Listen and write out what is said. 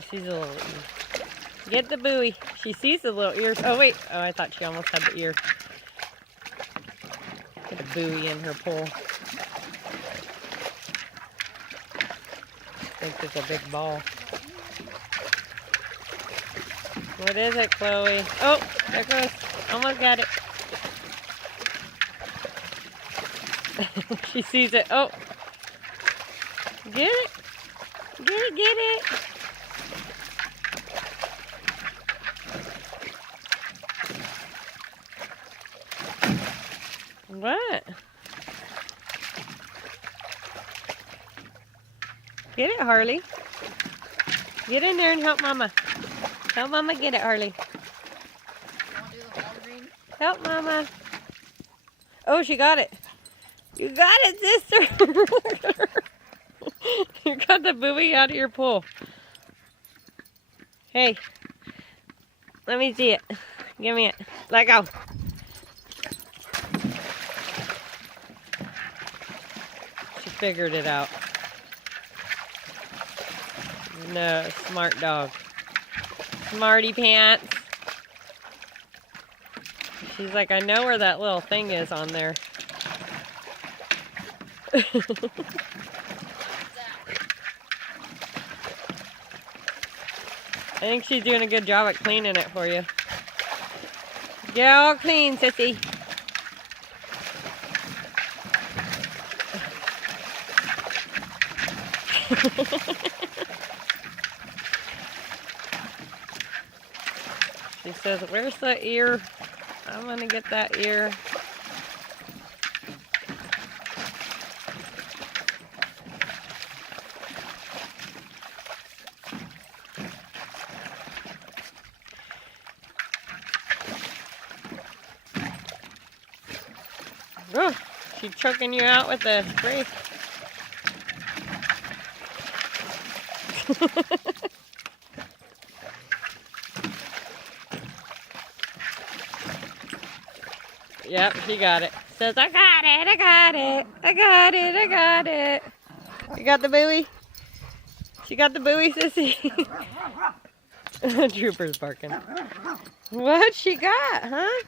She sees a little ear. Get the buoy. She sees the little ears. Oh, wait. Oh, I thought she almost had the ear. Get a buoy in her pole. I think it's a big ball. What is it, Chloe? Oh, there it goes. Almost got it. She sees it. Oh. Get it. Get it, get it. What? Get it, Harley. Get in there and help Mama. Help Mama get it, Harley. Help Mama. Oh, she got it. You got it, sister. You got the buoy out of your pool. Hey, let me see it. Give me it. Let go. She figured it out. No, smart dog. Smarty pants. She's like, I know where that little thing is on there. I think she's doing a good job at cleaning it for you. Get all clean, sissy. She says, where's the ear? I'm gonna get that ear. Oh, she's choking you out with the spray. Yep, she got it. Says, I got it, I got it, I got it, I got it. You got the buoy? She got the buoy, sissy? Trooper's barking. What she got, huh?